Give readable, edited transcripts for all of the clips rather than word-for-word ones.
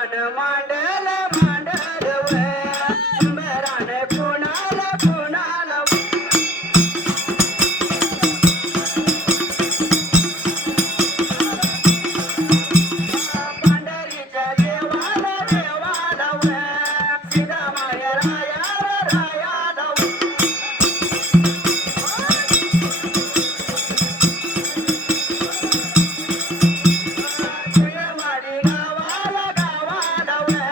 अंबरान मांडल मांडल अंबरान कुणाला कुणाला पंढरीच्या देवाला देवाला सीता माया राया रायाला जयवाडी गावाला गावाला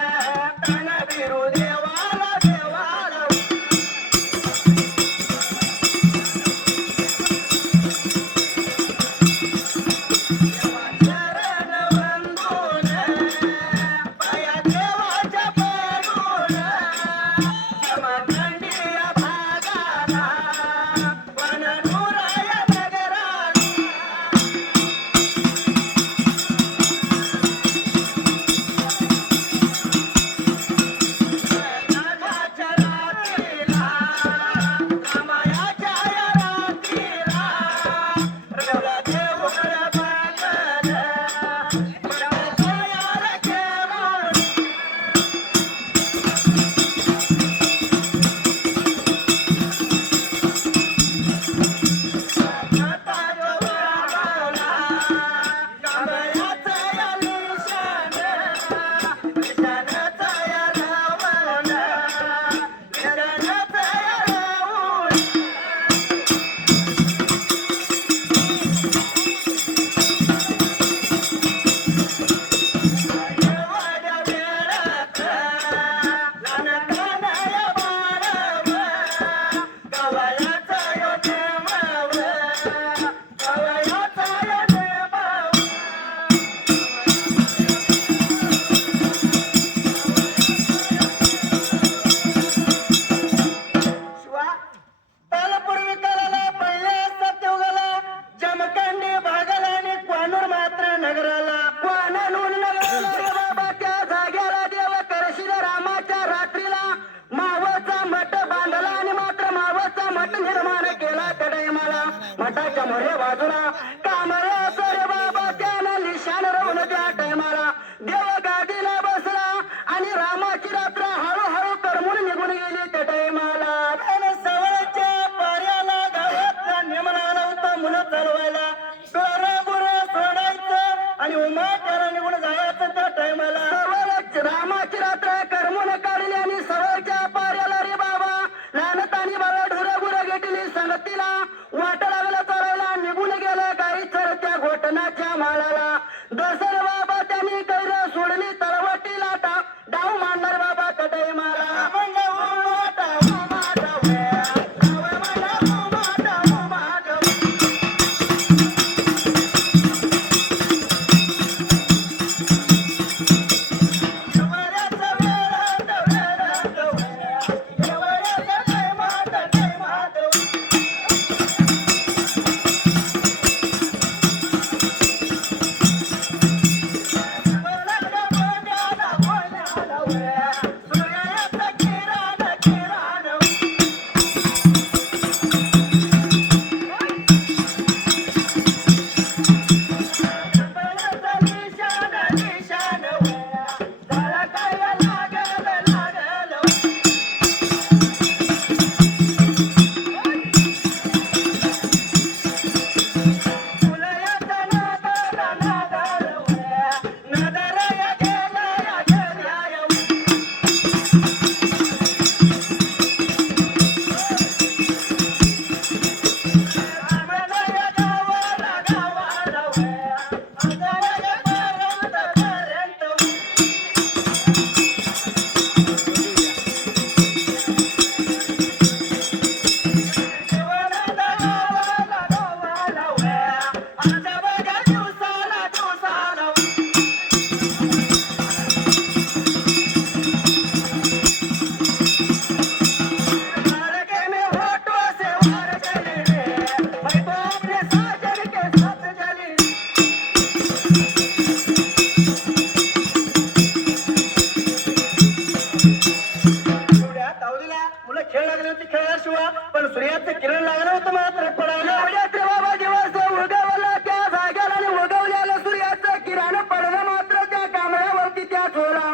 तनबिरू देवाला देवाला शरण वंदून पाया देवाच्या पडून जमखंडीय भागाला वननुराया नगराला नागाच्या रात्रीला रामायाच्या या रात्रीला रवला देऊळ बागल तयार केलं आता गवळाला कांबळ्याचं या निशाण निशाणाचं या रावण निशाणाचं या रावण एवढ्या वेळात लहानपणाया बाळाव गवळाचं यो नेमाव गवळाचं यो नेमाव शिवा तालपूर्वी कालाला पहिले सत्ययुगाला जमखंडी भागाला आणि क्वानूर मात्र नगराला क्वानूर नगराला रे बाबा त्या जाग्याला देव करशील रामाच्या रात्रीला मावळचा मठ बांधला आणि मात्र मावळचा मठ निर्माण केला कडाईमाला मठाच्या मोरे बाजूला कांबळे असं रे बाबा त्यानं निशाण राहून त्या टायमाला देव गादीला बसला आणि रामाची रात्र हळूहळू करमून निघून गेली त्या टायमाला त्यानं सवळच्या पाऱ्याला गावातला नेमला नव्हता मुलं चालवायला गुर सोडायचं आणि उमाट्याला निघून जायचं त्या टायमाला सवळच रामाची रात्र करमून काढली आणि सवळच्या पाऱ्याला रे बाबा लहानतानी बाबा ढुरगुर घेतली संगतीला वाट लागलं चालायला निघून गेलं गाई चरत्या घोटणाच्या माळाला दसर बाबा त्यांनी कैर सोडली तरवटीला डाव मांडणार बाबा कटाई माला सूर्याचं किरण लागलं होतं मात्र पडायला बाबा दिवस उगवला त्या जाग्याला आणि उगवलेलं सूर्याचं किरण पडलं मात्र त्या कांबळ्यावरती त्या झोला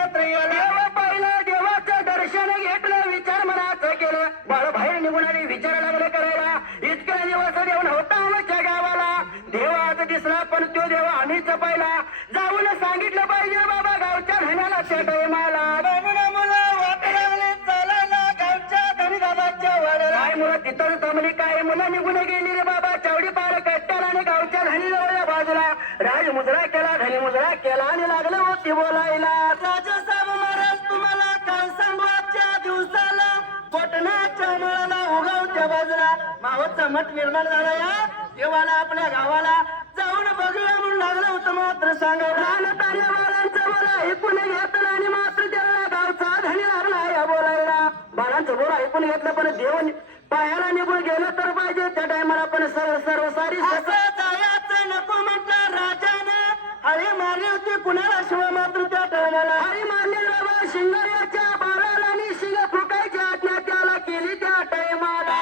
मात्र देवा पहिला देवाचं दर्शन घेतलं विचार मनाचं केलं बाळ बाहेर निघून आली विचार लागलं करायला इतक्या दिवस देव नव्हता आमच्या गावाला देव आज दिसला पण तो देव आम्हीच पाहिला जाऊन सांगितलं पाहिजे बाबा गावच्या धन्याला त्या टायमाला मुलं वाट लागले चालायला गावच्या धनी दादाच्या वाड्याला काय मुलं तिथं जमली काय मुलं निघून गेली रे बाबा चावडी पार कट्ट्याला आणि गावच्या धनी जवळच्या बाजूला राज मुजरा केला धनी मुजरा केला आणि लागलं होती बोलायला राजसाहेब महाराज तुम्हाला काय सांगू आजच्या दिवसाला कोटणाच्या मुळाला उगावच्या बाजूला मावतचा मठ निर्माण झाला या देवाला आपल्या गावाला जाऊन बघूया म्हणून लागलं होतं मात्र सांगायला ताऱ्यावालांचं बोला ऐकून घेतलं आणि मात्र त्याला गावचा धनी लागला या बोलायला बाळांचं बोला ऐकून घेतलं पण देव पायाला निघून गेलं तर पाहिजे त्या टायमाला पण सर्व सारी जायचं नको म्हटलं राजानं हळी मारली होती कुणाला शिव मात्र त्या टायमाला हळी मारली बाबा शिंगाऱ्याच्या बाराला आणि शिंग फुकायच्या आज्ञा त्याला केली त्या टायमाला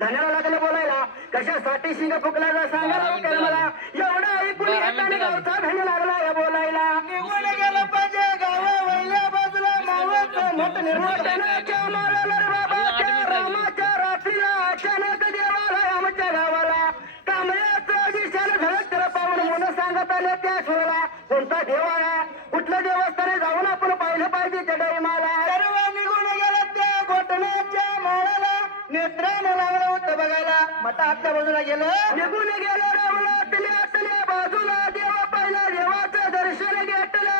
धन्याला लागलं बोलायला कशासाठी शिंग फुकला सांगा मला एवढा ऐकून येताना गावचा धन्य लागला या बोलायला निघून गेलं पाहिजे गावा वहिल्या बाजूला मावळचं मठ निर्माणाच्या माराला बाबा त्या रामाच्या रात्रीला अचानक देवाला आमच्या गावाला कांबळ्याचं दिशाला धडक त्याला पाहून म्हणून सांगत आले त्या शिवाला कोणता देव आहे कुठल्या देवस्थानी जाऊन आपण पाहिलं पाहिजे त्या टाइमाला सर्व निघून गेलं त्या घोटण्याच्या माळाला नेत्रानं लागलं होतं बघायला मठ आतल्या बाजूला गेलं निघून गेलं रावला आतल्या बाजूला देवा पहिला देवाचं दर्शन घेतलं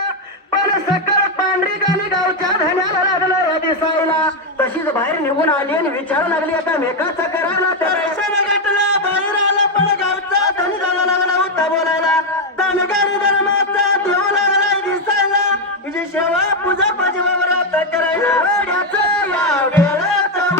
पण सकल पांढरीकाने गावच्या धन्याला लागलं या दिसायला तशीच बाहेर निघून आली आणि विचारू लागली आता मेकाचं करायला दर्शन घेतलं बाहेर आलं पण गावचा धनी झाला लागला होता बोलायला धनगारी धर्माचा देव लागला दिसायला तिची सेवा पूजा पजवावर करायला वेड्याचं या वेळाचं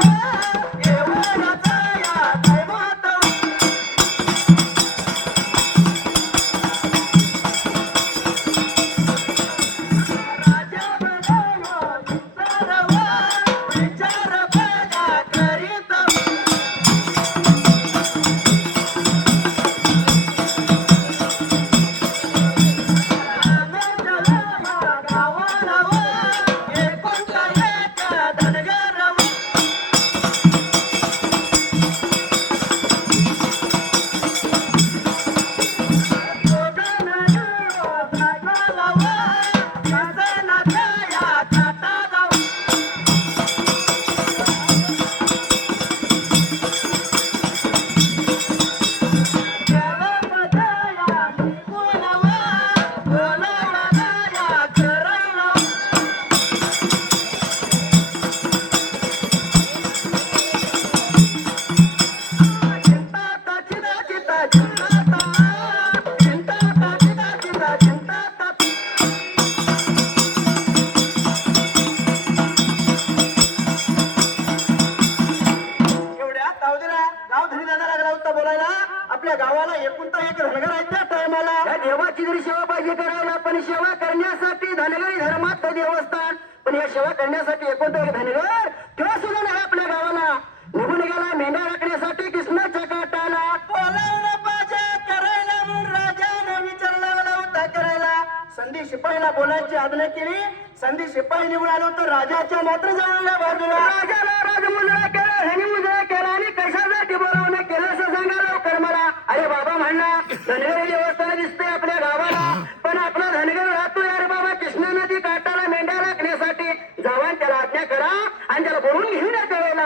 देवाची जरी सेवा पाहिजे करायला, पण सेवा करण्यासाठी धनगरी धर्माचं देवस्थान, पण या सेवा करण्यासाठी एकोणता धनगर तेव्हा सुद्धा नाही आपल्या गावाला. निघून गेला मेंढ्या राखण्यासाठी कृष्णाच्या काटाला. बोलावलं पाहिजे करायला म्हणून राजाने विचारला होता करायला. संधी शिपाईला बोलायची आज्ञा केली. संधी शिपाई निवडून आलो तर राजाच्या मात्र जाणाऱ्या बाजूला. राजाला राजमुद्रा केला, ह्यानी मुद्रा केला आणि कशासाठी बोलावणं केलं असं सांगा लवकर मला. अरे बाबा म्हणला धनगर देवस्थान दिसतंय आपल्या गावाला, पण आपला धनगर राहतोय अरे बाबा कृष्णा नदी काठाला मेंढ्या राखण्यासाठी. जावा त्याला आज्ञा करा आणि त्याला बोलून घेऊन या त्यावेळेला.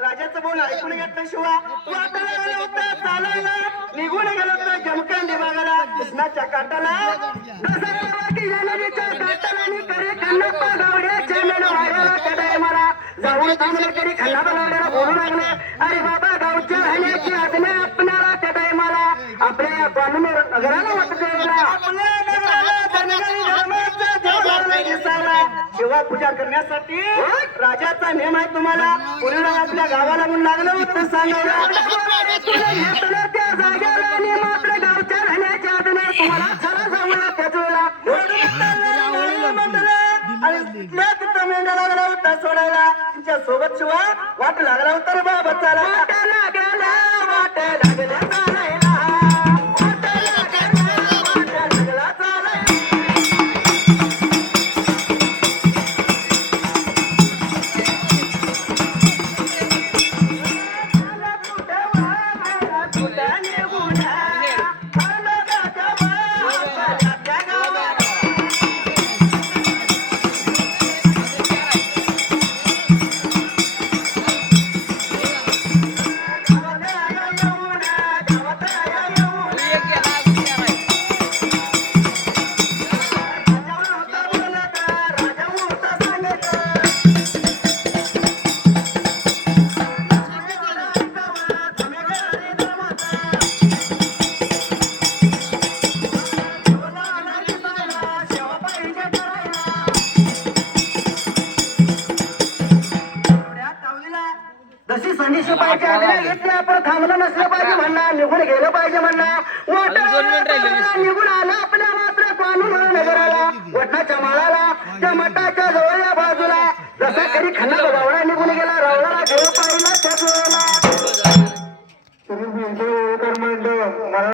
राजाचं बोल ऐकून घेतलं शिवा निघून गेलो तर जमखंडी बघायला कृष्णाच्या काटाला. जाऊन थांबलं तरी खल्ला बनवलेला बोलू लागला. अरे बाबा गावच्या राहण्याची आज्ञा आपणाला त्या टायमाला आपल्या कानून नगराला वाटत शिवा पूजा करण्यासाठी राजाचा नियम आहे तुम्हाला. पूर्ण आपल्या गावाला म्हणून लागलं होतं सांगायला. त्या जागेला आणि आपल्या गावच्या राहण्याच्या आज्ञा तुम्हाला चला सांगूया त्याच वेळेला मेंढा लागला होता सोडायला. तुमच्या सोबत शिवा वाट लागला होता रे बाबा चाला. वाट लागला वाट लागला चालायला. वाट लागला चालायला. जशी संधी शिपायची आज्ञा घेतली आपण थांबलं नसलं पाहिजे म्हणणार, निघून गेलं पाहिजे म्हणणार. निघून आलं आपल्या मात्र कानून नगराला वटणाच्या माळाला त्या मठाच्या जवळ या बाजूला. जसा कधी खंडा बघावला